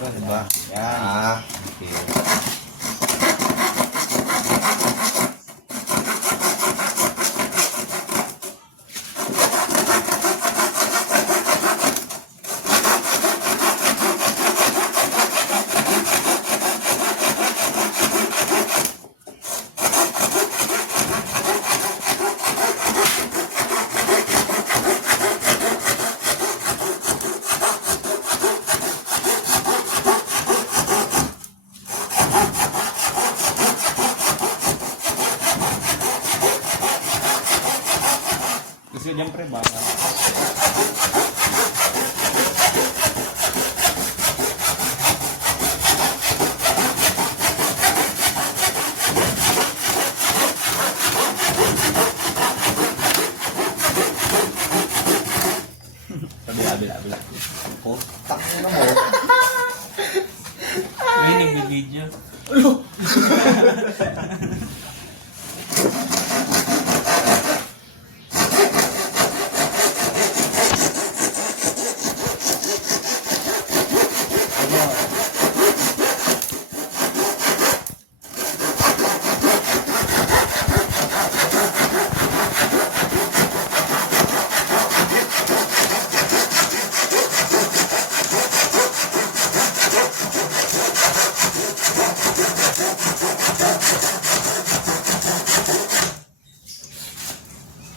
meron, diba? Yan. Okay. Kasi diyan pre, baka. Bila. Oh, takina mo. May nag-video.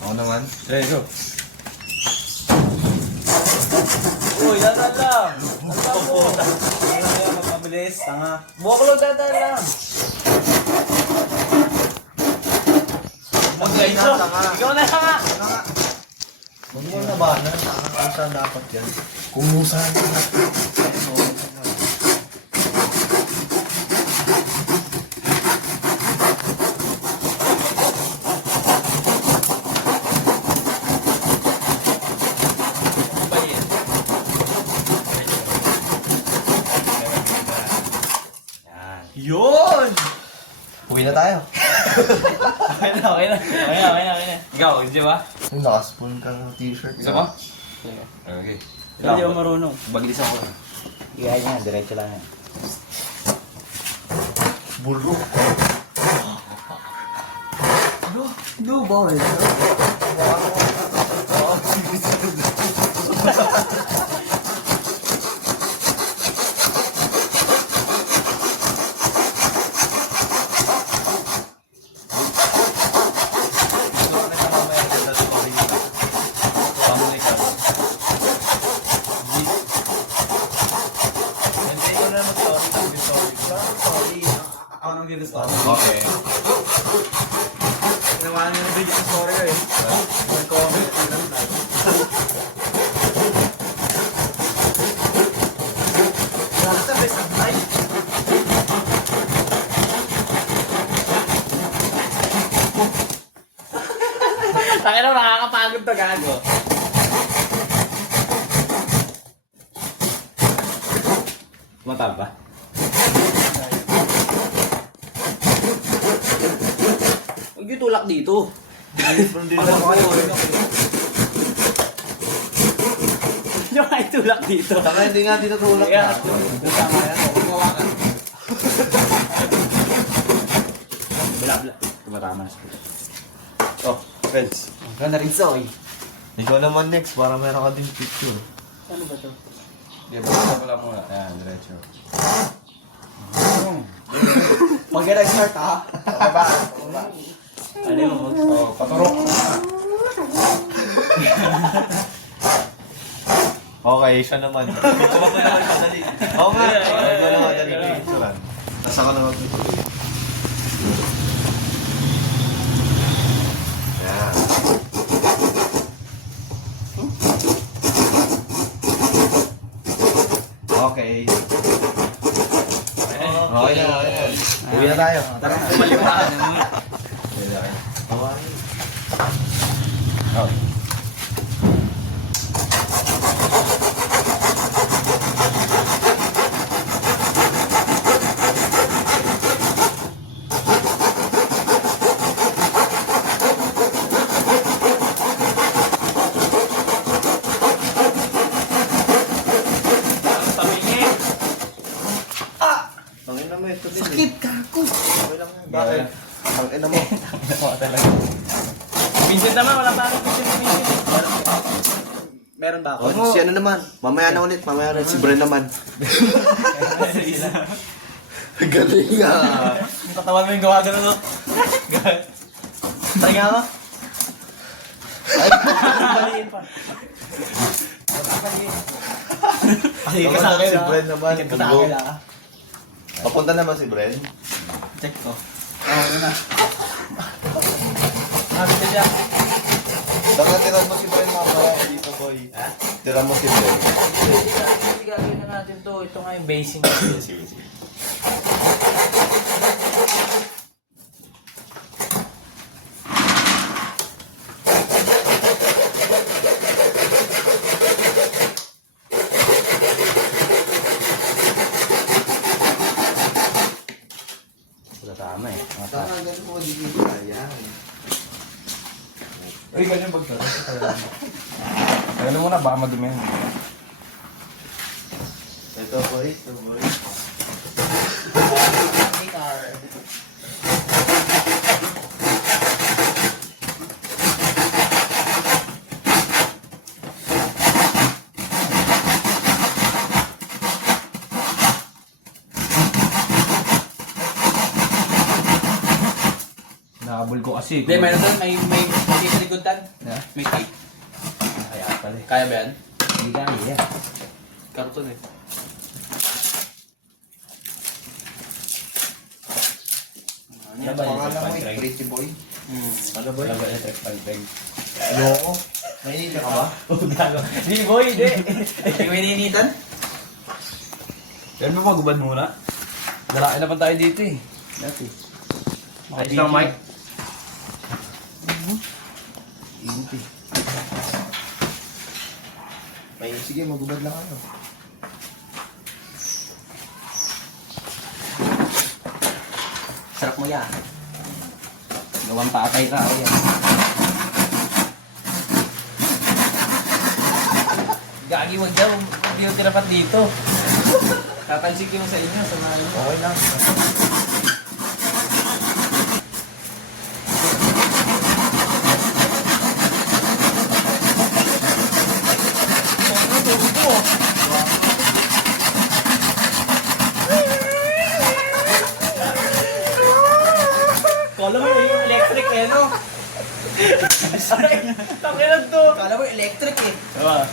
Ako naman. Hey, go. Uy, dadaan lang. Ang mo. Mabilis, tanga. Buklo, dadaan lang. Mag-ay na, tanga. Ikaw na nga. Huwag mo na ba? Ang saan dapat yan? Kung saan na. Yun! Uwi na tayo. Okay na. Ikaw, di ba? Yung nakaspoon ka ng t-shirt. Isa pa? Okay. Hindi ako marunong. Baglis ako. Iya niya, diretso lang yan. Bulok. No, bawal. Okay. Ginawa niyo yung video sa story eh. Nag-comment. Takina, nakakapagod to, gago. Matal ba? Huwag yung tulak dito. Hindi na ako kayo. Yung ay tulak dito. Taka hindi nga dito tulak Yeah. na. Tama yan. Gumawa ka. Bila. Tumatama na siya. Oh, friends. Ang ganda rin soy. Ikaw naman next para meron ka din picture. Ano ba to? Di ba? Wala muna. Ayan, diretso. Pag start ha? Pababa. Ano yung mag? Oh, paturok. Okay, siya naman. Picture mo naman madali. Oo nga. Ikaw naman madali picturean. Nasa ka naman picture. Yan. Okay. Okay na. Uwi na tayo. Tara, kumaliwaan. Oh. Ina mo ito din. Sakit, kako. Okay lang yan. Bakit? Ang ina mo. Nakuha talaga. Vincent naman, wala pa akong Vincent. Meron ba ako? O, si ano naman? Mamaya na ulit. Si Bren naman. Galing ah. Yung katawan mo yung gawa gano'n, no? Try nga ako. Ay, baliin pa. Kasi ka sa akin, Si Bren naman. Ikat ka sa akin, ah. Papunta naman si Bren. Check ko. Oo, na. Nakabit ka dyan. Baka tiran mo si Bren mamaya dito, boy. Tiran mo si Bren. Hindi gagawin na natin to. Ito nga yung basing. Sige, sige. Wala tama eh. Tama, ganun mo, di ko kaya. Uy, ganyan bagto. Tagalin mo na, baka madumi yan. Ito, boy. Ito, boy. Nakahabol ko kasi. Hindi, meron doon. May sa likod tan. Ha? May tape. Kaya pala eh. Kaya ba yan? Hindi kaya. Karton eh. Ano ba yung Pangalan mo, trek-pag-trek? Pretty Boy. Ano, boy? Ano ba yung trek-pag-trek? Loko. Mahinila ka ba? Hindi, boy, hindi. Hindi mo ininitan? Yan mo magubad muna. Dalakin naman tayo dito eh. Dati. Ayos lang, Mike. Init eh. Sige, magubad lang ano. Sarap mo yan. Gawang patay ka. Ayan. Gagi, wag daw. Hindi yung tirapat dito. Tatansik yung sa inyo. Samahan mo. Okay lang. Kala mo yung electric eh, no? Ay, takilan to. Kala mo electric eh. Diba?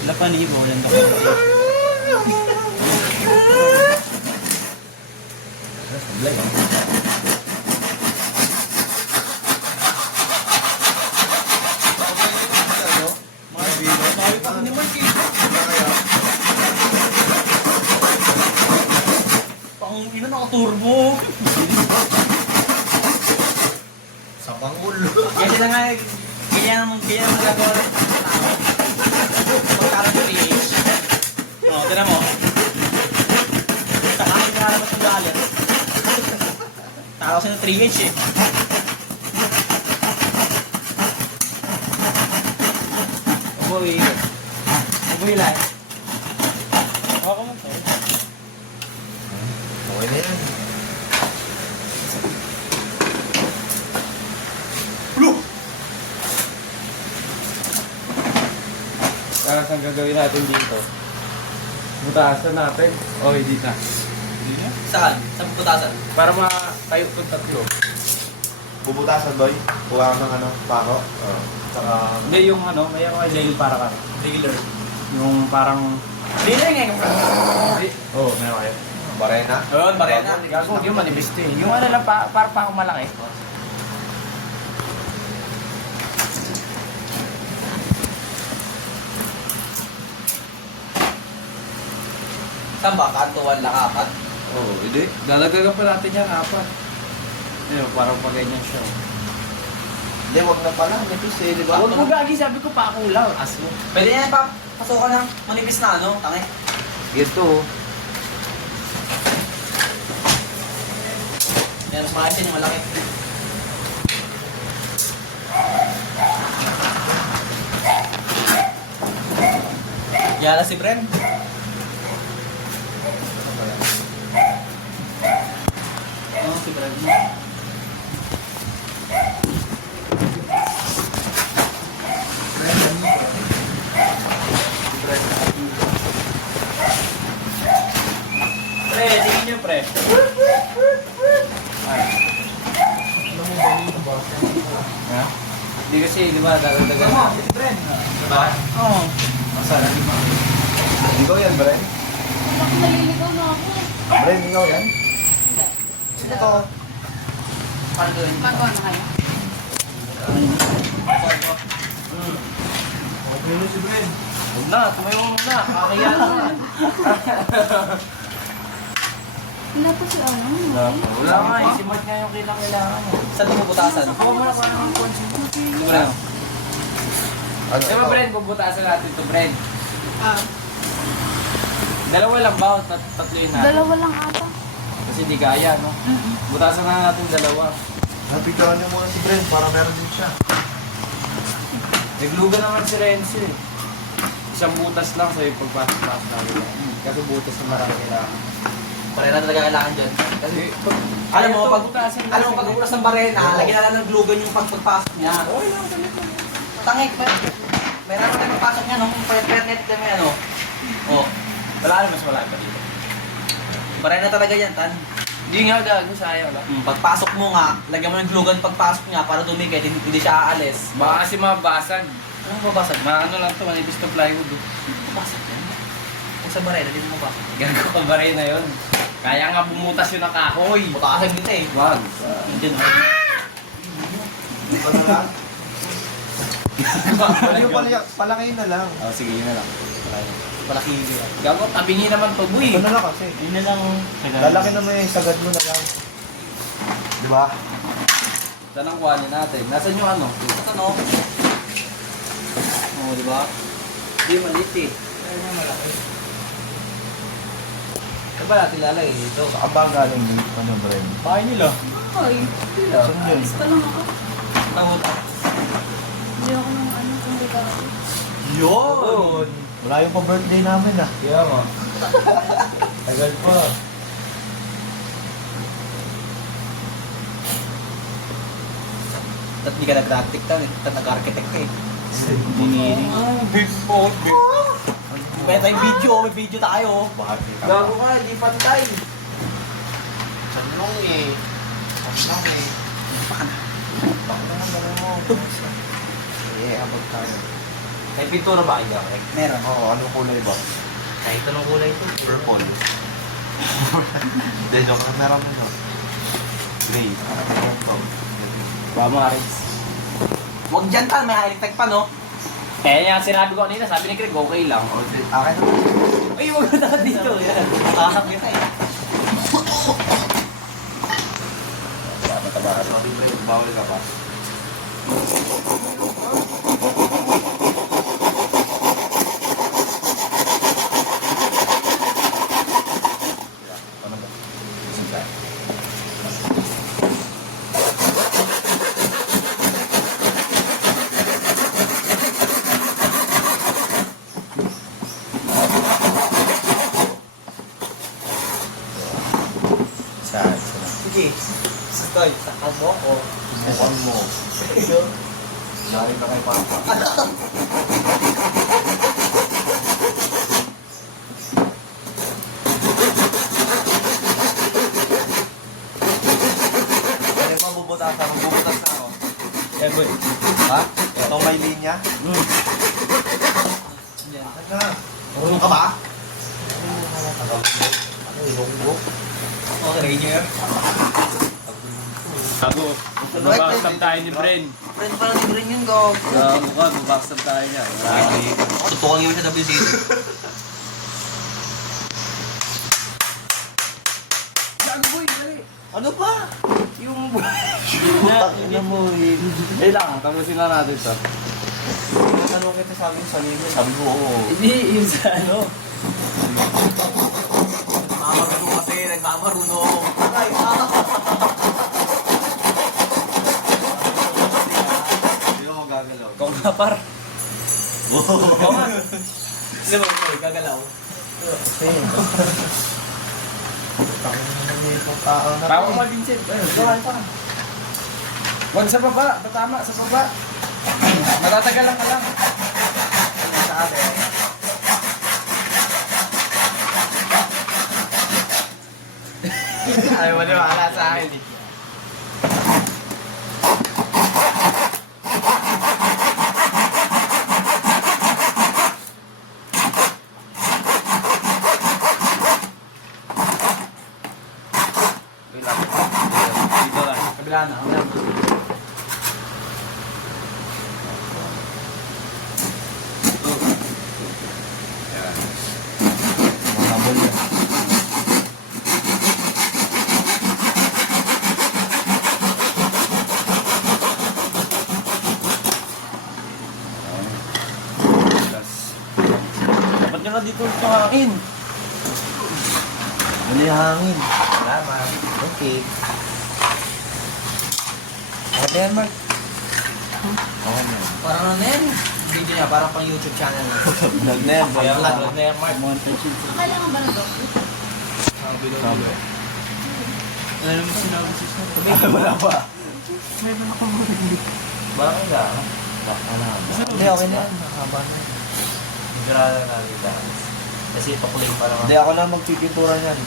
Wala pa nibo, yan ako. Sablay. Sabi pa ni Mark eh. Pang ina naka-turbo. Sa bangul. Kasi na nga, ganyan naman gagawa rin. Pagkaroon yung PH. O, tira mo. Saka yung nakalabas yung galit. Tapos yung 3H eh. Ubuwi. Ubuwi lang. Ako mo. Okay na yan. Para saan gagawin natin dito? Butasan natin. O, hindi na. Saan? Saan putasan? Para matayo itong tatlo. Bubutasan, boy. Kuha ka ng ano, pako. Oo. Saka... Hindi, yung ano, mayroon kayo jail para ka. Regular. Yung parang... Dealer nga. Oo, meron kayo. Barena. Yun, barena. Gago, yung manibis to eh. Yung ano lang, para pa ako malaki. Saan ba? Kantuan lang apat? Oo, hindi. Dalagagan pa natin yan, apat. Ayun, parang pa ganyan siya. Hindi, wag na pala. Nipis eh, di ba? Huwag mo gagi, sabi ko pa ako lang. Aso. Pwede yan pa. Pasukan ng manipis na ano, tangi. Ito. Yan, mas makaisin yung malaki. Yala si Bren. Oo, si Brad mo. Pre, tingin nyo pre. Ha? Hindi kasi, di ba, dadagdagan na. Diba? Oo. Masala, di ba? Ikaw yan, Bren? Bakit naliligaw na ako? Bren, ikaw yan? Ito. Paano doon? Magawa na kayo? Huwag na, tumayo mo muna. Kakahiya naman. Wala po si ano. Wala nga, eh. Si Mark nga yung kailangan mo. Saan mo bubutasan? Ako muna pa ng conscience. Wala. Ano, Di ba, Bren, bubutasan natin ito, Bren. Ah, Dalawa lang ba? Tatlo yun natin. dalawa lang ata. Kasi di kaya, no? Butasan na natin dalawa. napicturean niyo muna si Bren para meron din siya. Nagluga naman si Renzo eh. Isang butas lang sa'yo pagpasok-pasok natin. Kasi butas na marami kailangan. Barena talaga kailangan dyan. Kasi, Alam mo, pag butasin alam mo, pag uras ng barena, lagyan na lang ng glugan yung pagpasok niya. Okay lang, ganito. Tangik, meron na tayo magpasok niya, no? Kung payat-payat kami, ano? Oh, Wala naman mas wala pa dito. barena talaga yan, tan. Hindi nga gago, sayang lang. Pagpasok mo nga, lagyan mo ng glugan pagpasok niya para dumikit, hindi siya aalis. Baka kasi mabasag. Anong mabasag? Maano lang to, manipis to plywood. Mabasag yan. Kung sa barena, di mo mabasag. Gago ka ba rin na yun? Kaya nga bumutas yun ng kahoy. Butasan dito eh. Wag. Hindi na. Ano lang? Yung palakayin na lang. Oh, sige, yun na lang. Malaki yun. Gago, tabingi naman to, boy. Ito na lang kasi. Yun na lang. Lalaki naman yung sagad mo na lang. Di ba? Saan ang kuhanin natin? Nasaan yung ano? Ito ano? Oo, di ba? Hindi, maliit eh. Saan ba natin lalagay dito? Saan ba galing din? Ano, Bren? Bahay nila. Ay, Saan yun? basta lang ako. Tawag. Hindi ako ng ano, kung regalo. Yun! Wala yung pa-birthday namin ah. Kaya mo. Tagal pa. At hindi ka nag-architect ka, nag-architect ka eh. Engineering. Big boat, big. May tayong video, may video tayo. Bakit ka? Gago ka, di pantay. Sanong eh. Sanong eh. Baka naman gano'n mo. Eh, abot tayo. May pintura ba kayo? Meron. Oo, anong kulay ba? Kahit anong kulay ito. Purple. Hindi, joke lang. Meron mo no. Gray. Bamaris. Huwag dyan tan, may high-tech pa no? Eh, yung sinabi ko kanina, sabi ni Craig, okay lang. Akin naman. Ay, huwag na dito. Yan. Nakakakita eh. Matabakan natin ba yun? Bawal ka pa. Ano ba? Isang tayo. Sige. Stoy, sakal mo ako. Subukan mo. Lari ka kay Papa. Kaya mabubutasan, magbubutas na ako. Eh, boy. Ha? Ito may linya? Ano? Marunong ka ba? Ano, ilonggo? Okay, engineer. Gago. Mabastab tayo ni Bren. Friend pa lang ni Green yun, go. Gago ka, mabastab tayo niya. Tutukan yun sa WC. Gago, boy, dali. Ano ba? Yung Ano mo eh. Eh lang, tapusin na natin to. Ano kita sabi sa linya? Sabi ko, oo. Hindi, yung sa ano. Nagmamarunong kasi, nagmamarunong. Ay, Hindi ako gagalaw. Kung kapar. Oo nga. Sino ba ito? Gagalaw. Tawag mo, Vincent. Ayun, Huwag sa baba. Tatama, sa baba. Matatagal lang ka lang. Sa akin. Ayaw mo wala sa akin eh. Dito lang. Kabila na. Mahabol yan. Dapat nyo na dito ito hangin. Muli hangin. Tama. Okay. Denmark. Okay na. Parang ano yan? Video niya, parang pang YouTube channel na. Vlog na yan. Kaya Vlog lang, na. Denmark. Kailangan ba na to? Sabi. Alam mo sinabi si Sir. Wala pa. Bakit ka? Hindi, okay na yan. Nakaba na. Sigurado na nalita. Kasi pakuling pa naman. Hindi, ako lang magpipintura niyan.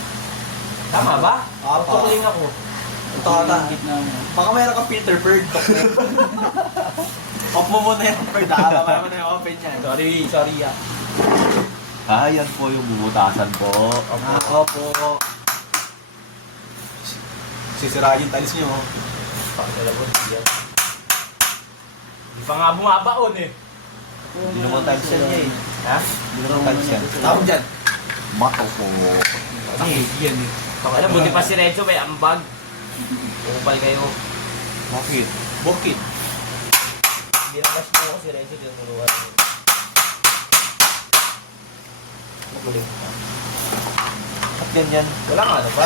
Tama ba? Ako. Pakuling ako. Ito ata. Baka mayroon kang filter bird. Off mo muna yung bird. Baka mo na yung open yan. Sorry ah. Ah, yan po yung bubutasan po. Opo. Sisirahin yung tiles nyo. Pakilalabot yan. Hindi pa nga bumabaon eh. Hindi naman tiles yan niya eh. Ha? Hindi naman tiles yan. Tawag dyan. Mato po. Yan eh. Alam, buti pa si Renzo may ambag. Upal kayo. Bakit? Bukit. Binakas mo ako si Renzo dito turuan. Pakuling. At ganyan. Wala nga ano ba?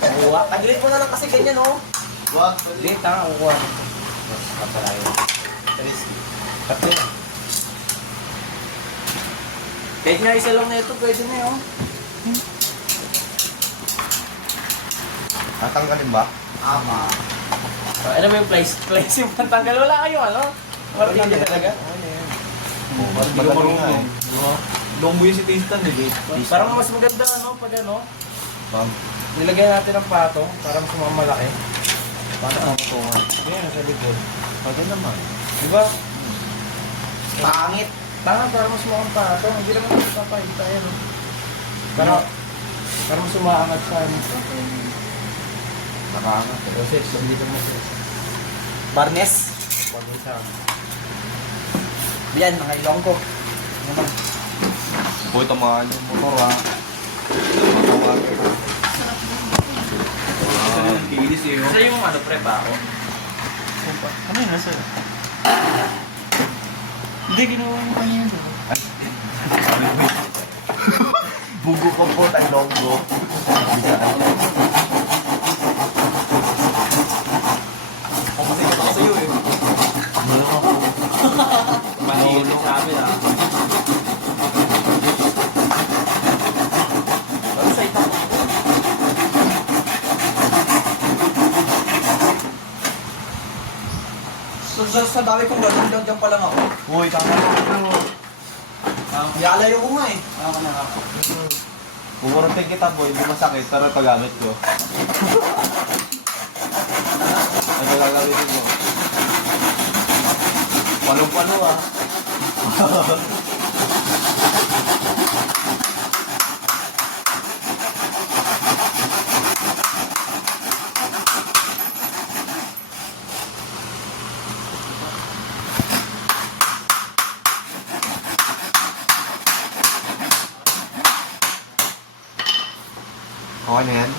Kuha. Taglit mo na lang kasi ganyan oh. Wag. Hindi, tanga kukuha mo. Kapalayo. Tatlo. Kahit nga isa lang na ito, pwede na yun. Tatanggalin ba? Ama. Ano ba yung place yung pantanggal? Wala kayo, ano? Martilyo talaga? Oh, mas magaling nga eh. Longbo yung si Tristan eh. Parang mas maganda, ano? Pag ano? Ma'am, Nilagyan natin ng patong para mas mamalaki. paano ang kuha? Yan, sa likod. Pwede naman. Diba? Pangit. Tanga, para mas mukhang patong. Hindi naman ito papahita yan. Para mas umaangat sa ano. Nakaangat eh. Kasi, hindi ko mas Barnes. pag isa. Yan, mga ilonggo. Boy, tamaan yung motor ha. Kilis eh. Sa yung ano, pre ba ako? Ano yun, nasa? Hindi, ginawa mo kanina. Bugo ka po, talonggo. Kasi ka sa'yo eh. Mahirap sa amin ah. Ano sa ito? Sa dami kong gano'n, dyan pa lang ako. Uy, tama na. Yalayo ko nga eh. Ako na ako. Pumuruntin kita boy, hindi masakit, pero paggamit ko. Ano gagawin mo? Palong-palo ah. Okay na yan?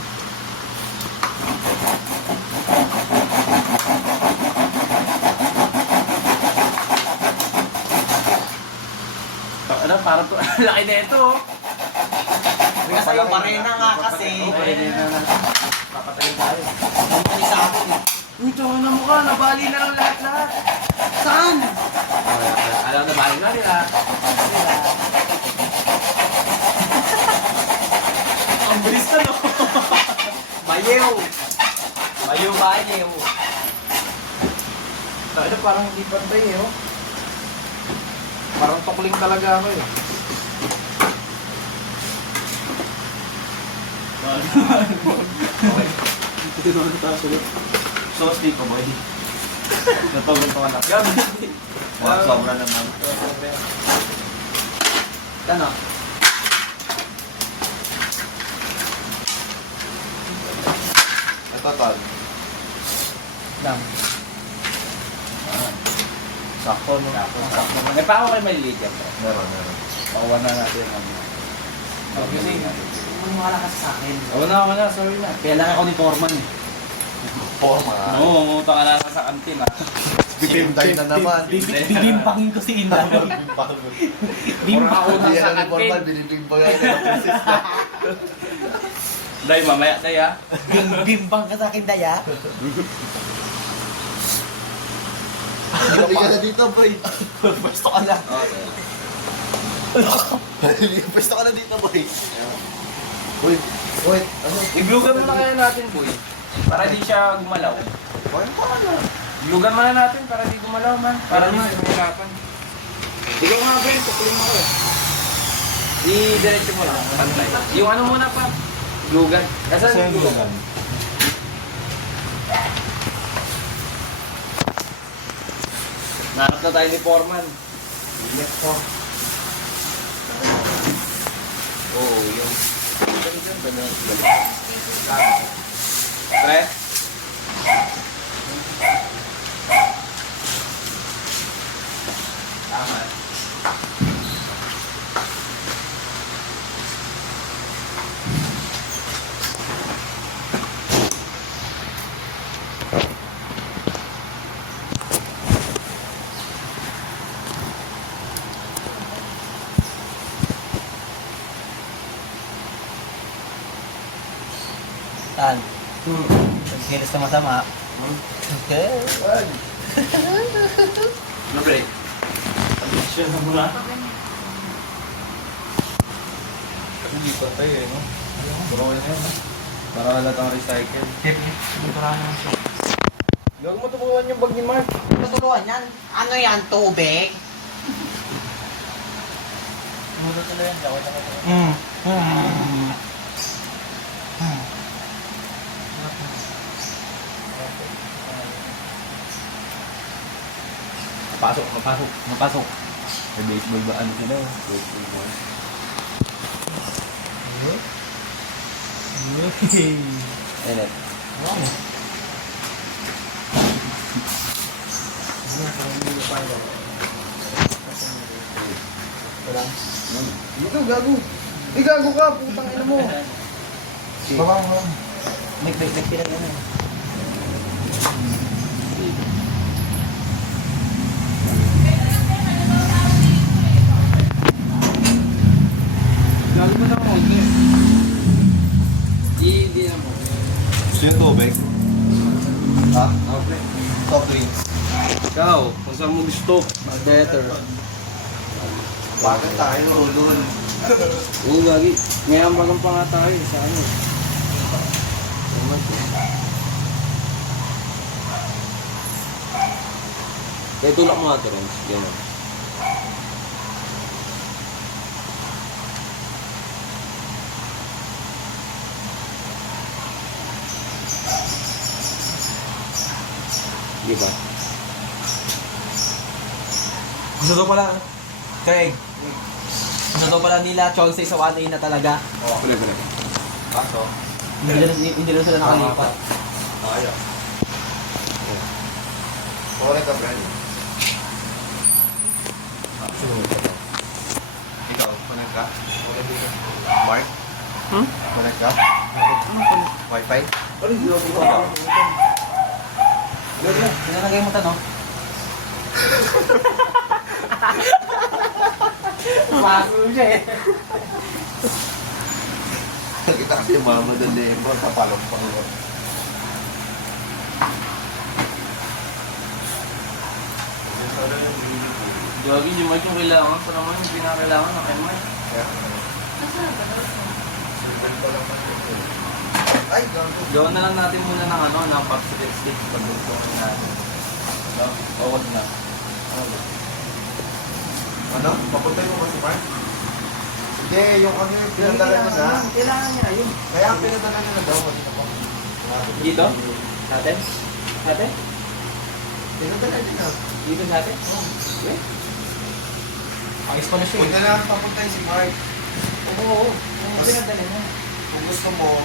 Ano, parang to, laki na ito oh. Kaya sa'yo, barena nga kasi. Pwede na na. Papatayin tayo. Ang sa akin eh. Uy, tawa na mukha, nabali na lang lahat-lahat. Saan? Alam na bali na nila. Ayaw! Ayaw ka, ayaw. Ano, parang hindi pantay eh, oh. Parang tukling talaga ako eh. Sauce dito, boy. Natawag ko anak. Wah, sobra naman. Ano? Ito, tol. Dam. Sakto, no? Sakto. May pa ako kayo maliliit yan. Meron. Pakuha na natin yung ano. Kasi, maniwala kasi sa akin. Ako na, sorry na. Kaya lang ako ni Foreman eh. Forma. Oo, umuta ka na sa kantin ah. Bibimday na naman. Bibimpangin ko si Inday. Pura ako na Hindi sa yan ni Formal, kantin. binibimbay yan. Process na. Day, mamaya day ah. Bimbang ka sa akin, Daya. Hindi ka na dito, boy. Pwesto ka na. Pwesto ka na dito, boy. Uy, ano? I-glugan mo na kaya natin, boy. Para di siya gumalaw. Uy, pa na. Glugan mo na natin para di gumalaw man. Para di siya mahirapan. Ikaw nga, Ben. Tukulin mo ko. I-diretso mo lang. Pantay. Yung ano muna pa. Glugan. Kasi yung glugan. Nahanap na tayo ni Foreman. Oo, yung... Tre? Tama. Tan. Kinis na masama. Okay. Ano, pre? Addiction na muna. Hindi pa tayo eh, no? Puro na yan, no? Para wala tayong recycle. Gawag mo tubuhan yung bag ni Mark. Tuturuan yan. Ano yan? Tubig? Muna tuloy yan. Gawin na kayo. Mapasok. May baseball ba? Ano sila? Baseball ba? Enet. Ito, gago. Gago ka, putang ina mo. Baba mo. Nagpinag ano. Gago ba na ako? Di na mo. Gusto yung tubig? Ha? Okay. Soft drinks. Ikaw, kung saan mo gusto. Better. Bakit tayo? Ulul. Oo, gagi. Ngayon bagang pa nga tayo sa ano. Kaya tulak mo nga ito, Renz. Ganun. Di ba? Gusto daw pala, Craig. Gusto daw pala nila Chelsea sa 1A na talaga. Pwede. Paso. Hindi na sila nakalipat. Ayaw. Okay ka, friend. Ikaw, connect ka? Mark? Connect ka? Wi-Fi? Nilagay mo tanong. Paso siya eh. Kita kasi mama doon din mo, kapalong-pang mo. Gagi, yung mic yung kailangan. Pa naman yung pinakailangan ng mic. Kaya, Nasaan ba daw? silver pa lang kasi. Ay, gago. Gawin na lang natin muna ng ano, ng popsicle stick. Pagbuntong natin. No? O wag na. Ano ba? Ano? Papuntay mo ba si Mark? Hindi, yung ano yung pinadala niya na. Kailangan niya yun. Kaya ang pinadala niya na daw. Dito? Natin? Natin? Pinadala niya na. Dito natin? Okay. Ayos pa na siya. Huwag na lang papuntay si Mark. Oo. Mas- Pinadala niya. Kung gusto mo,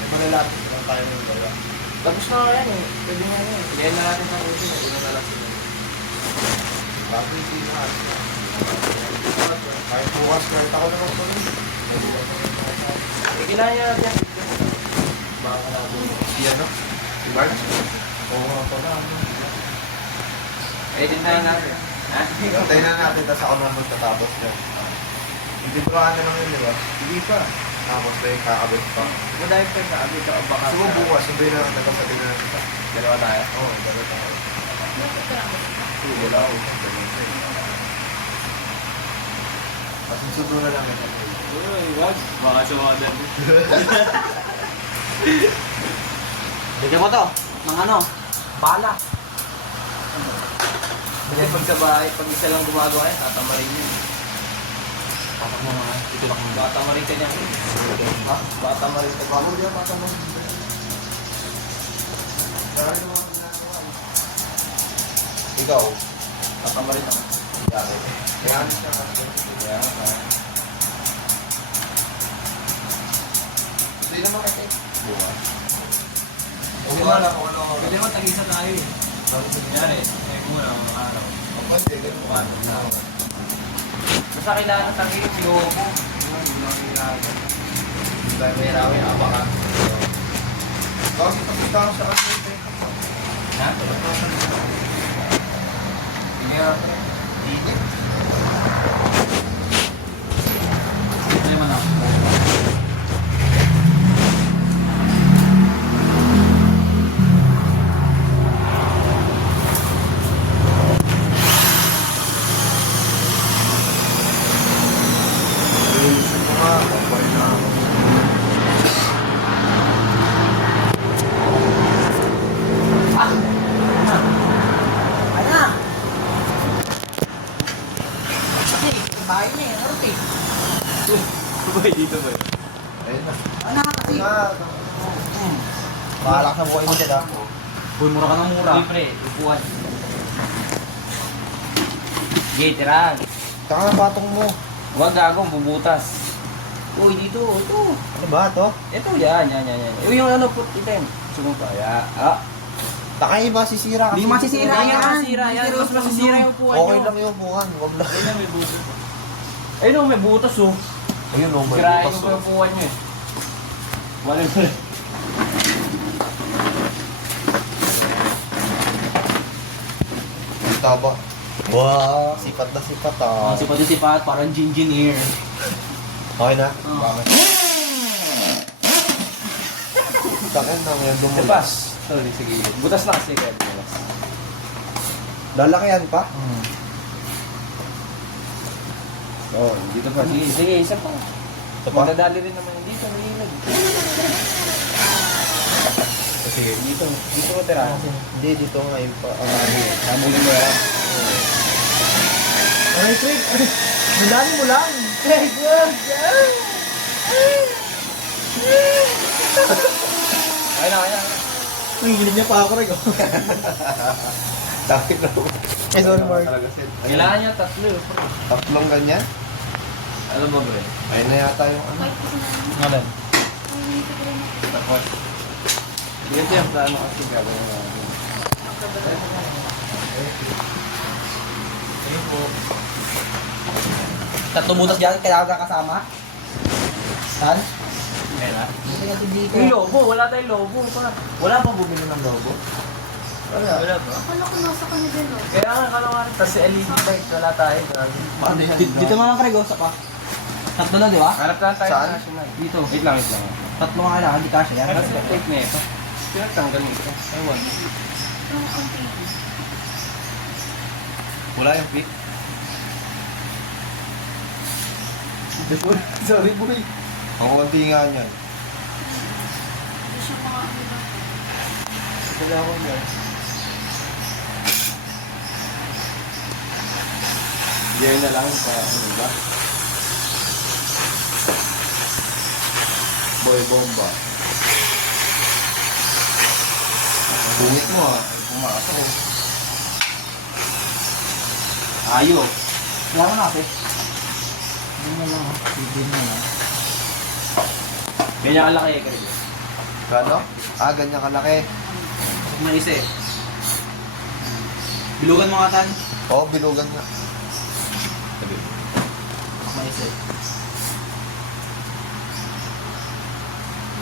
ay malalapit na lang tayo ng dala. Tapos na nga yan eh. Pwede nga yan. Ngayon na natin sa usin. Una na lang sila. Bago hindi na. Kahit bukas, kahit ako naman ko rin. Eh, kailangan niya natin yan. Baka na ako. Si ano? Si Mark? Oo nga pala. Eh, din na natin. Ha? Antayin na natin, tapos ako naman magtatapos yan. Hindi ko na lang yun, di ba? Hindi pa. Tapos na yung kakabit pa. Madami pa yung kaabit o baka. Gusto mo bukas, sabihin na nagkasabi na natin kita. Dalawa tayo. Oo, dalawa tayo. Bakit ka lang? Wala ako. At susudo na lang ito. Uy, wag. Baka sumadan. Bigyan mo to. Ng ano? Bala. Kasi pag sa bahay, pag isa lang gumagawa yan, tatamarin yun. Patak mo nga. Ito lang mo. Tatamarin ka niya. Ha? Tatamarin ka. Bago diyan, matamang. Ikaw, Tatamarin ako. dati. Kaya ano siya kasi. Kaya nga. Hindi naman kasi. Bukas. Hindi man ako ano. Hindi naman tag-isa tayo eh. Ano sa Kunyari, tayo muna mga araw. Pwede, ganun. Basta kailangan tagi si Goku. Hindi lang kailangan. Dahil may rawin, abakan. Kasi pakita ko sa kanila. Ha? Hindi nga. Hindi. Hindi naman ako. Ano? Kasi, bahay niya eh. Ano eh? Boy, dito boy. Ayun na. Ano kasi? Bahala ka sa buhay mo dyan ah. Uy, mura ka ng mura. Hindi pre, upuan. Gate, tirang. Taka ng batong mo. Huwag gagong, bubutas. Uy, dito. Ito. Ano ba ito? Ito, yan. Yung ano, put item. Sumo pa, ya. Ah. Taka iba sisira. Hindi masisira Hindi yan. masisira yan. Mas masisira yung upuan Okay nyo. lang yung bukan. Huwag lang. Ayun na, may butas. Ayun o, may butas oh. Ayun o, may Sirain bukas ko pa yung upuan nyo eh. Wala na. Taba. Wow, sipat na sipat ah. Sipat, parang engineer. Okay na? Oo. Bakit? Takin na, may dumulas. Sipas. Sorry, sige. Butas na kasi kaya butas. Lalakihan pa? Oh, dito pa. Sige, isa pa. Ito pa? Magdadali rin naman yung dito, may ilag. Sige. Dito mo tira. Hindi, dito ngayon pa. Hamulin mo yan. Ay, Craig! Bilangin mo lang! Craig! Kaya na. Nangigilig niya pa ako, Craig. Takit na ako. Eh, sorry, Mark. Kailangan niya tatlo. Tatlong ganyan? Alam mo ba eh? Ayun na yata yung ano. Kahit kasi na. Ngalan? Ay, hindi ko rin ako. Tapos. Ganito yung plano kasi gagawin mo. Ayun po. Tatlong butas dyan, kailangan ka kasama. Saan? Kaya na? Hindi natin dito. Yung lobo, wala tayong lobo. Wala pa bumili ng lobo? Wala ba? Akala ko nasa kanya din, no? Kaya nga kalawan, tapos LED light, wala tayo. Paano yan? Dito nga lang, Craig. Sa pa. Tatlo na, di ba? Hanap lang tayo Saan? sa national. Dito. Wait lang. Tatlo nga kailangan, di kasha yan. Hanap sa tape na ito. Pinagtanggal nito. Ewan. Yung konti. Wala yung pick. Sorry, boy. Ang konti nga niyan. yung mga ano ba? Dalawa yan. Yan na lang sa ano ba? Boy bomba. Bungit mo ah. Ay, pumasok oh. Ayaw. Wala na natin. Hindi na lang. Hindi na lang. Ganyan kalaki eh, kayo. Gano? Ah, ganyan kalaki. Huwag maisa eh. Bilugan mo nga tan. Oo, bilugan nga. Huwag maisa eh.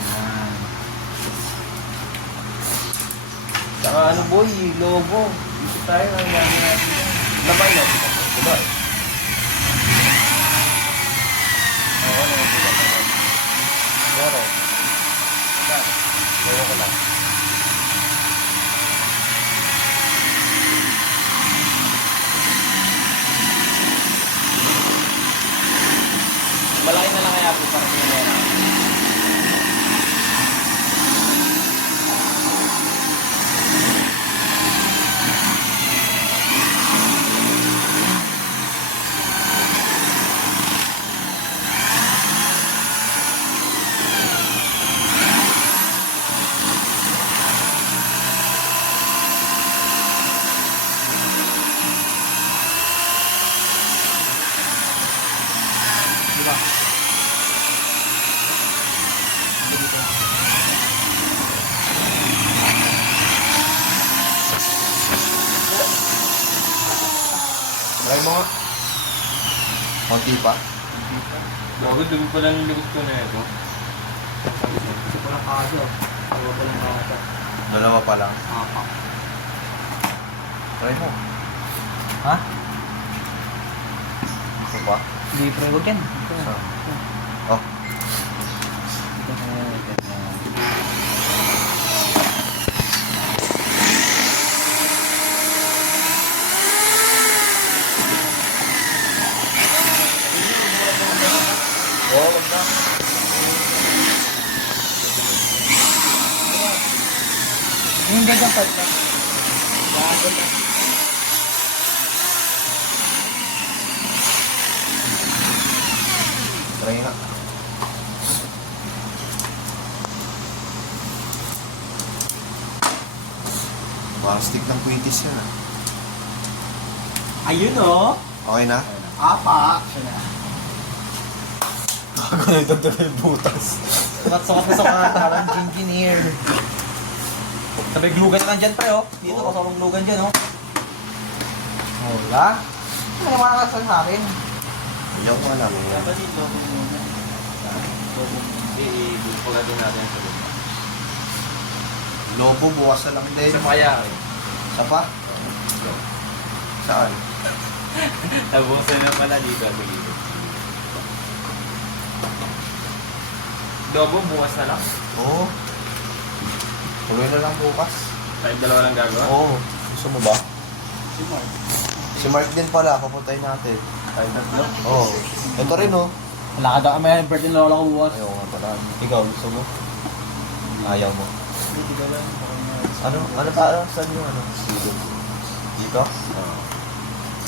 Yan. Saka ano boy, lobo. Dito tayo, ang dami natin yan. Labay na. Diba? Oo, ano yung bilang naman. Pero, gawin ko lang. Malaki na lang kaya po para sa inyo na. Diba? Try mo nga. Konti pa. Bago, dumi pa lang yung likod ko na ito. Kasi ko lang kaso. Dalawa ko lang kaso. Dalawa pa lang. Apak. Try mo. Ha? Ito pa. Hindi pa rin yan. So, oh. Oo, wag na. Yung gagang part na. Try nga. Parang stick ng quintis yan ah. Ayun o. Okay na? Apa. Ganito tuloy yung butas. Sukat-sukat na sukat. Parang engineer. Sabay glugan na lang dyan pre oh. Dito Oo. kasama glugan dyan oh. Wala. Ano naman nakasal sa akin? Ayaw ko lang. Dapat yung lobo muna. Lobo muna. Pagdating natin sa loob. Lobo, bukas na lang din. Sa kaya rin. Isa pa? Saan? Tabusan na pala dito at dito. Lobo, bukas na lang. Oo. Tuloy na lang bukas. Kahit dalawa lang gagawa. Oo. Gusto mo ba? Si Mark. Si Mark din pala, papuntahin natin. Kahit tatlo. Oo. Ito rin oh. Wala ka daw. May birthday na lola ko bukas. Ayaw nga pala. Ikaw, gusto mo? Ayaw mo. Hindi ka lang. Ano pa? Saan yung ano? Dito. Dito? Oo.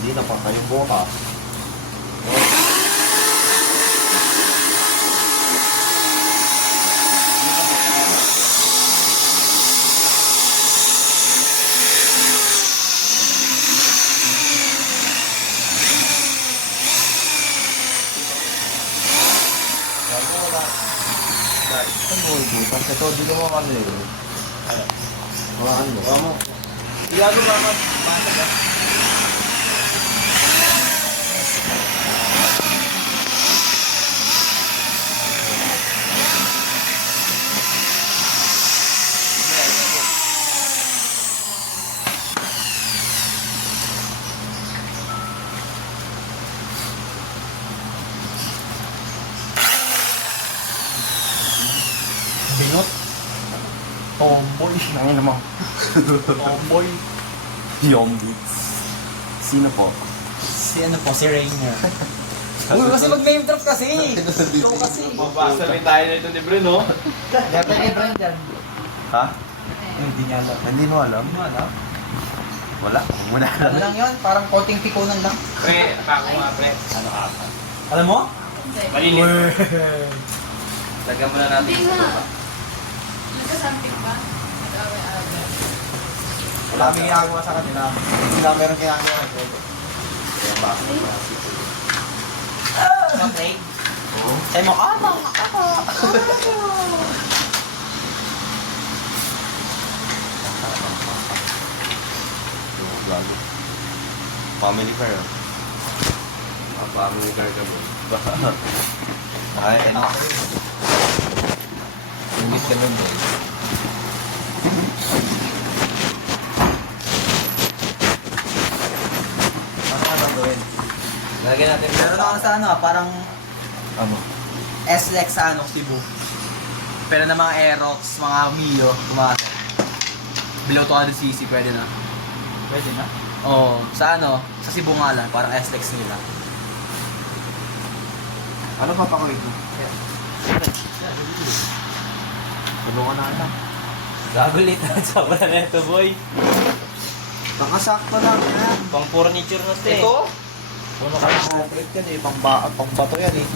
Hindi na pa kayo bukas. Ano mo bukas? Ito, di ko makakali. Mga ano mo? Vamos. Ilago ba ka? Bata ka? Binot? Tomboy. Nangin naman. Tomboy. Yung beats. Sino po? Si ano po? Si Rainier. Uy, kasi mag-name drop kasi! Ikaw kasi! Mabasa rin tayo nito ni Bruno. Dapat ni Brian dyan. Ha? Hindi niya alam. Hindi mo alam? Ano alam? Wala. Huwag mo na Ano alam. lang yun? Parang konting tikunan lang. Pre, ako nga, pre. Ano ka? Alam mo? Hindi. Malilit. Lagyan mo na natin Hindi sa nga. baba. Nagkasamping ba? Nag-away-away. Wala kami ginagawa sa kanila. Hindi na meron ginagawa. Kaya ba? Okay. Oo. Sabi mo, mga Gago. Family car. Family car ka mo. Ay, ano? Ingit ka nun, boy. Ano ka gagawin? Lagyan natin. Meron ako sa ano, parang Ano? S-Lex sa ano, Cebu. Pero na mga Aerox, mga Mio, kumasa. Below 200cc, pwede na. Pwede na. Oo, sa ano, sa Cebu nga lang, parang S-Lex nila. Ano pa pakulit mo? Tulungan na lang. Gagulit na sobra na ito, boy. Nakasakto lang yan. Pang furniture na ito. Ito? Ano ka na concrete yan eh. Pang bato yan eh.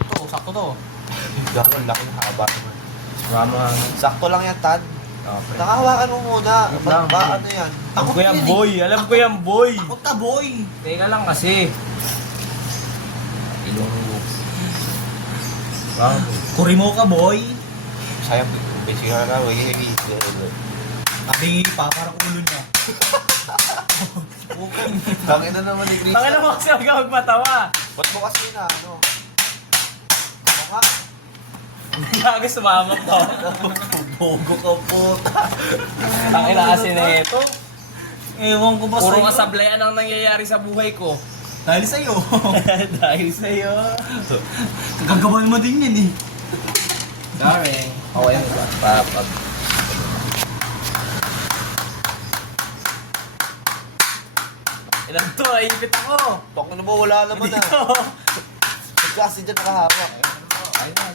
Ito, sakto to. Gago, ang laki ng haba naman. Mama. Sakto lang yan, Tad. Okay. Nakahawakan mo muna. Wait Ba't lang, ba boy. ano yan? Alam ko yan, boy. Alam ko yan, boy. Takot ka, boy! Teka lang kasi. Ah, Kurimo ka, boy! sayang. Basic ka na. Wagi. Abingi pa, parang ulo niya. Tangin na naman ni Chris. Ang alam mo kasi huwag ka magmatawa. Ba't mo kasi na ano? Ano nga? Gago sumama ko. Bogo ka puta. Ang ina kasi na ito. Ewan ko ba Puro sa'yo? kasablayan ang nangyayari sa buhay ko. Dahil sa'yo. Dahil sa'yo. Kagagawan mo din yan eh. Sorry. Okay na ba? Ilan to? Ipit ako. Tok na mo, wala naman na. Dito. Kasi dyan nakahawak. Ayun na.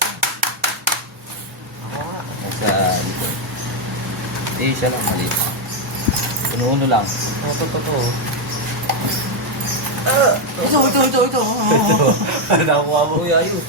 Ako nga. Sa dito. Eh, siya lang mali. Puno-uno lang. Totoo. Ito. Nakuha mo. Uy, ayos.